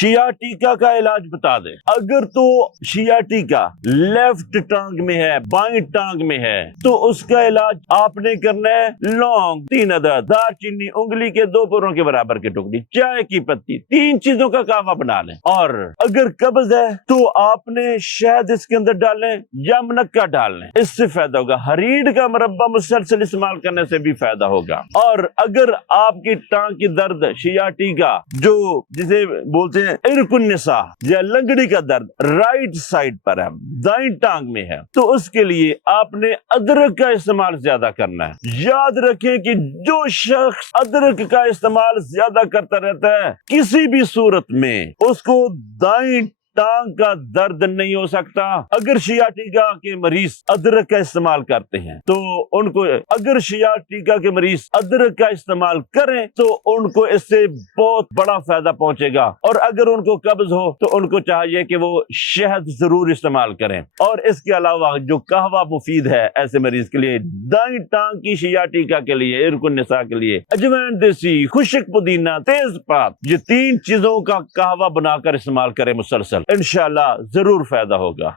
شیعہ ٹیکا کا علاج بتا دے۔ اگر تو شیعہ ٹیکا لیفٹ ٹانگ میں ہے، بائیں ٹانگ میں ہے، تو اس کا علاج آپ نے کرنا ہے لونگ 3 عدد، دار چینی انگلی کے 2 پوروں کے برابر کے ٹکڑی، چائے کی پتی، 3 چیزوں کا قہوہ بنا لیں۔ اور اگر قبض ہے تو آپ نے شہد اس کے اندر ڈالیں یا منقع ڈالیں، اس سے فائدہ ہوگا۔ ہریڈ کا مربع مسلسل استعمال کرنے سے بھی فائدہ ہوگا۔ اور اگر آپ کی ٹانگ کی درد شیعہ ٹیکا جو جسے بولتے ہیں عرق النساء یا لنگڑی کا درد رائٹ سائڈ پر ہے، دائیں ٹانگ میں ہے، تو اس کے لیے آپ نے ادرک کا استعمال زیادہ کرنا ہے۔ یاد رکھیں کہ جو شخص ادرک کا استعمال زیادہ کرتا رہتا ہے کسی بھی صورت میں اس کو دائیں ٹانگ کا درد نہیں ہو سکتا۔ اگر شیعہ ٹیکا کے مریض ادرک کا استعمال کرتے ہیں تو ان کو، اگر شیعہ ٹیکا کے مریض ادرک کا استعمال کریں تو ان کو اس سے بہت بڑا فائدہ پہنچے گا۔ اور اگر ان کو قبض ہو تو ان کو چاہیے کہ وہ شہد ضرور استعمال کریں۔ اور اس کے علاوہ جو قہوہ مفید ہے ایسے مریض کے لیے، دائیں ٹانگ کی شیعہ ٹیکا کے لیے، عرق النساء کے لیے، اجوائن دیسی، خشک پودینہ، تیز پات، یہ 3 چیزوں کا قہوہ بنا کر استعمال کریں مسلسل، انشاءاللہ ضرور فائدہ ہوگا۔